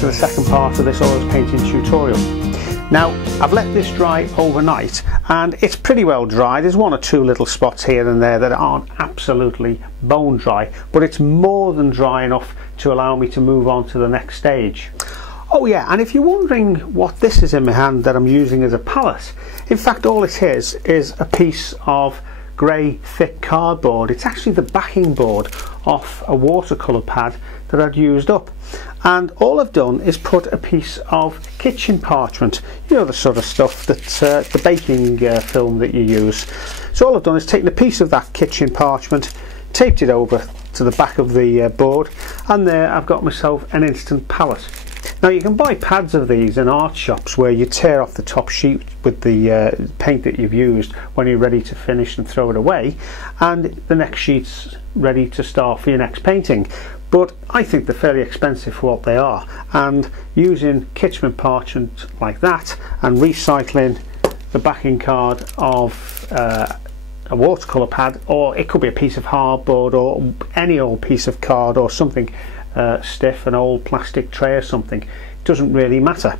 to the second part of this oils painting tutorial. Now, I've let this dry overnight and it's pretty well dry. There's one or two little spots here and there that aren't absolutely bone dry, but it's more than dry enough to allow me to move on to the next stage. Oh yeah, and if you're wondering what this is in my hand that I'm using as a palette, in fact all it is a piece of grey thick cardboard. It's actually the backing board off a watercolour pad that I'd used up, and all I've done is put a piece of kitchen parchment, you know, the sort of stuff that's the baking film that you use. So all I've done is taken a piece of that kitchen parchment, taped it over to the back of the board, and there I've got myself an instant palette. Now you can buy pads of these in art shops where you tear off the top sheet with the paint that you've used when you're ready to finish and throw it away, and the next sheet's ready to start for your next painting. But I think they're fairly expensive for what they are, and using kitchen parchment like that and recycling the backing card of a watercolour pad, or it could be a piece of hardboard or any old piece of card or something stiff, an old plastic tray or something, it doesn't really matter.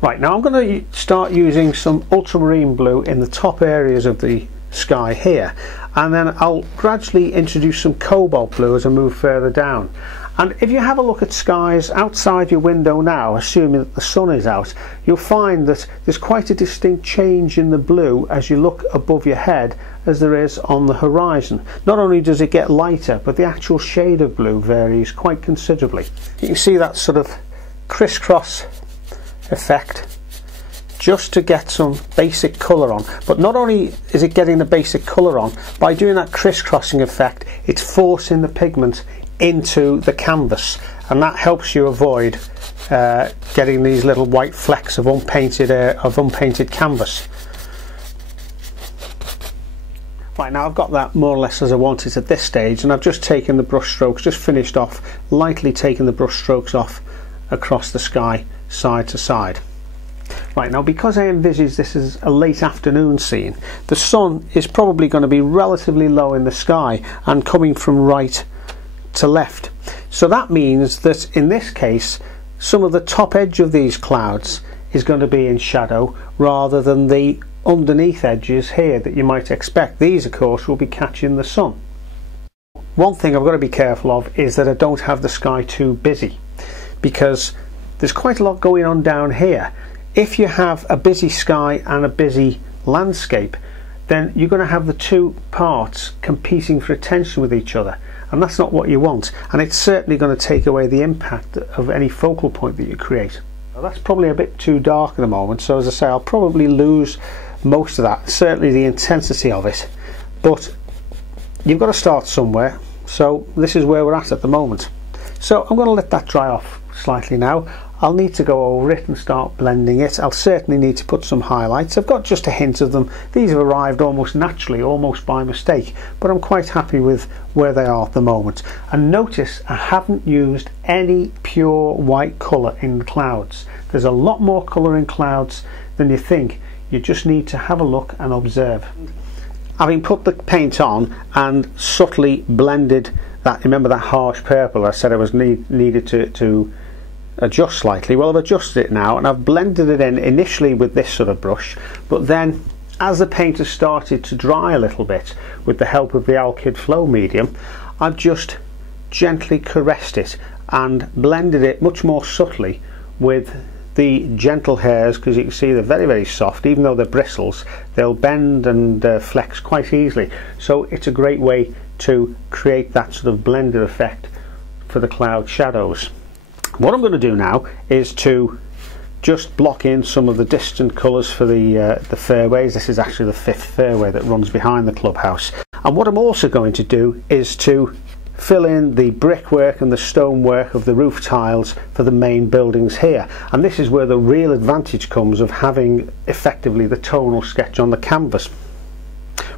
Right, now I'm going to start using some ultramarine blue in the top areas of the sky here, and then I'll gradually introduce some cobalt blue as I move further down. And if you have a look at skies outside your window now, assuming that the sun is out, you'll find that there's quite a distinct change in the blue as you look above your head as there is on the horizon. Not only does it get lighter, but the actual shade of blue varies quite considerably. You can see that sort of crisscross effect just to get some basic colour on. But not only is it getting the basic colour on, by doing that crisscrossing effect, it's forcing the pigment into the canvas, and that helps you avoid getting these little white flecks of unpainted canvas. Right, now I've got that more or less as I want it at this stage, and I've just taken the brush strokes, just finished off, lightly taking the brush strokes off across the sky side to side. Right, now because I envisage this as a late afternoon scene, the sun is probably going to be relatively low in the sky and coming from right to left. So that means that in this case some of the top edge of these clouds is going to be in shadow rather than the underneath edges here that you might expect. These of course will be catching the sun. One thing I've got to be careful of is that I don't have the sky too busy, because there's quite a lot going on down here. If you have a busy sky and a busy landscape, then you're going to have the two parts competing for attention with each other, and that's not what you want, and it's certainly going to take away the impact of any focal point that you create. Now, that's probably a bit too dark at the moment, so as I say, I'll probably lose most of that, certainly the intensity of it, but you've got to start somewhere, so this is where we're at the moment. So I'm going to let that dry off slightly now. I'll need to go over it and start blending it. I'll certainly need to put some highlights. I've got just a hint of them. These have arrived almost naturally, almost by mistake, but I'm quite happy with where they are at the moment. And notice I haven't used any pure white colour in the clouds. There's a lot more colour in clouds than you think. You just need to have a look and observe. Having put the paint on and subtly blended that, remember that harsh purple I said I was needed to adjust slightly, well I've adjusted it now and I've blended it in initially with this sort of brush, but then as the paint has started to dry a little bit with the help of the Alkyd Flow medium, I've just gently caressed it and blended it much more subtly with the gentle hairs, because you can see they're very, very soft. Even though they're bristles, they'll bend and flex quite easily, so it's a great way to create that sort of blended effect for the cloud shadows. What I'm going to do now is to just block in some of the distant colours for the fairways. This is actually the fifth fairway that runs behind the clubhouse. And what I'm also going to do is to fill in the brickwork and the stonework of the roof tiles for the main buildings here. And this is where the real advantage comes of having effectively the tonal sketch on the canvas.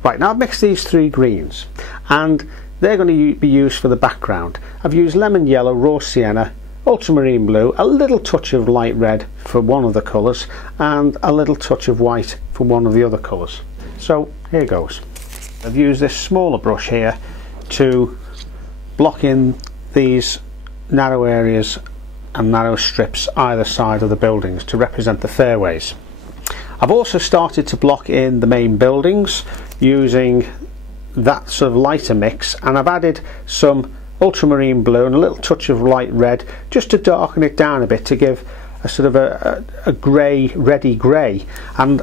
Right, now I've mixed these three greens and they're going to be used for the background. I've used lemon yellow, raw sienna, ultramarine blue, a little touch of light red for one of the colours, and a little touch of white for one of the other colours. So here goes. I've used this smaller brush here to block in these narrow areas and narrow strips either side of the buildings to represent the fairways. I've also started to block in the main buildings using that sort of lighter mix, and I've added some ultramarine blue and a little touch of light red just to darken it down a bit, to give a sort of a grey, reddy grey, and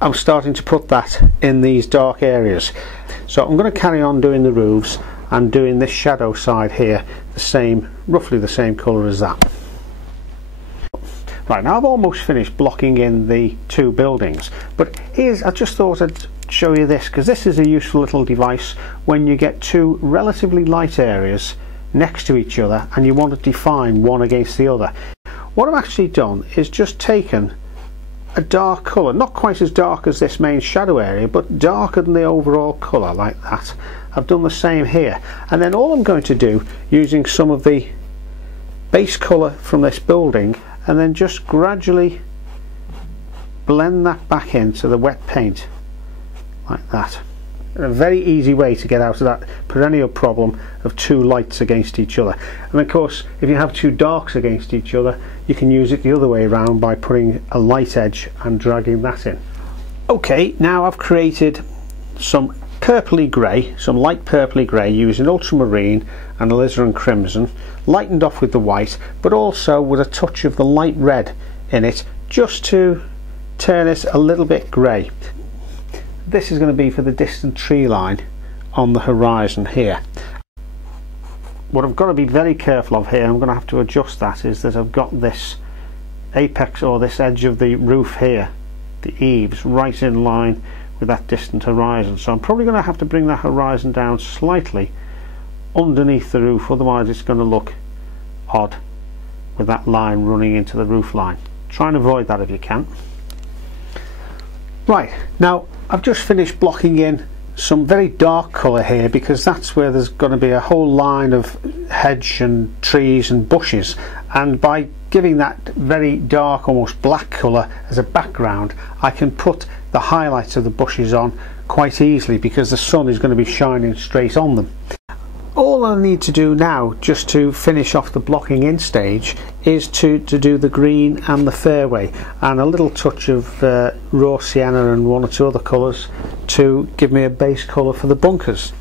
I'm starting to put that in these dark areas. So I'm going to carry on doing the roofs and doing this shadow side here the same, roughly the same colour as that. Right, now I've almost finished blocking in the two buildings, but I just thought I'd show you this, because this is a useful little device when you get two relatively light areas next to each other and you want to define one against the other. What I've actually done is just taken a dark colour, not quite as dark as this main shadow area, but darker than the overall colour, like that. I've done the same here, and then all I'm going to do, using some of the base colour from this building, and then just gradually blend that back into the wet paint like that. And a very easy way to get out of that perennial problem of two lights against each other. And of course, if you have two darks against each other, you can use it the other way around by putting a light edge and dragging that in. Okay, now I've created some purpley grey, some light purpley grey, using ultramarine and alizarin crimson, lightened off with the white, but also with a touch of the light red in it, just to turn it a little bit grey. This is going to be for the distant tree line on the horizon here. What I've got to be very careful of here, I'm going to have to adjust that, is that I've got this apex, or this edge of the roof here, the eaves, right in line with that distant horizon. So I'm probably going to have to bring that horizon down slightly underneath the roof, otherwise it's going to look odd with that line running into the roof line. Try and avoid that if you can. Right, now I've just finished blocking in some very dark colour here, because that's where there's going to be a whole line of hedge and trees and bushes, and by giving that very dark, almost black colour as a background, I can put the highlights of the bushes on quite easily, because the sun is going to be shining straight on them. All I need to do now, just to finish off the blocking in stage, is to do the green and the fairway, and a little touch of raw sienna and one or two other colours to give me a base colour for the bunkers.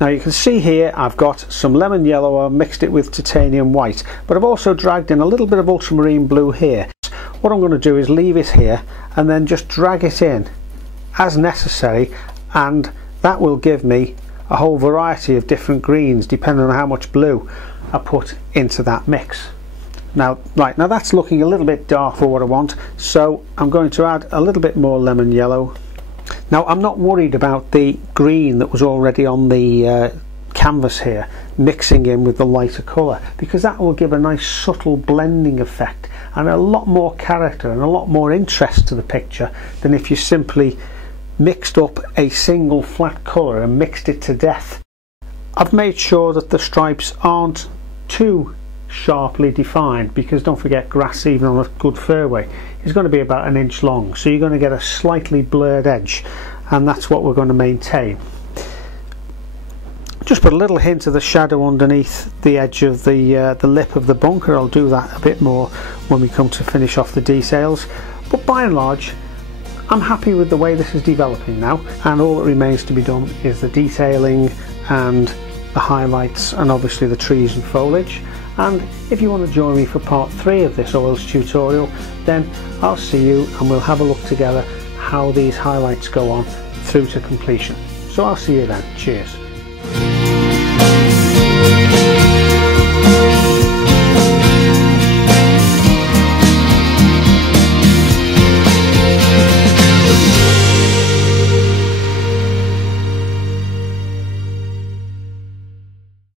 Now you can see here I've got some lemon yellow, I've mixed it with titanium white, but I've also dragged in a little bit of ultramarine blue here. What I'm going to do is leave it here and then just drag it in as necessary, and that will give me a whole variety of different greens depending on how much blue I put into that mix. Now that's looking a little bit dark for what I want, so I'm going to add a little bit more lemon yellow. Now I'm not worried about the green that was already on the canvas here mixing in with the lighter colour, because that will give a nice subtle blending effect and a lot more character and a lot more interest to the picture than if you simply mixed up a single flat colour and mixed it to death. I've made sure that the stripes aren't too sharply defined, because don't forget, grass, even on a good fairway, is going to be about 1 inch long, so you're going to get a slightly blurred edge, and that's what we're going to maintain. Just put a little hint of the shadow underneath the edge of the lip of the bunker. I'll do that a bit more when we come to finish off the details, but by and large I'm happy with the way this is developing now, and all that remains to be done is the detailing and the highlights, and obviously the trees and foliage. And if you want to join me for part 3 of this oils tutorial, then I'll see you and we'll have a look together how these highlights go on through to completion. So I'll see you then. Cheers.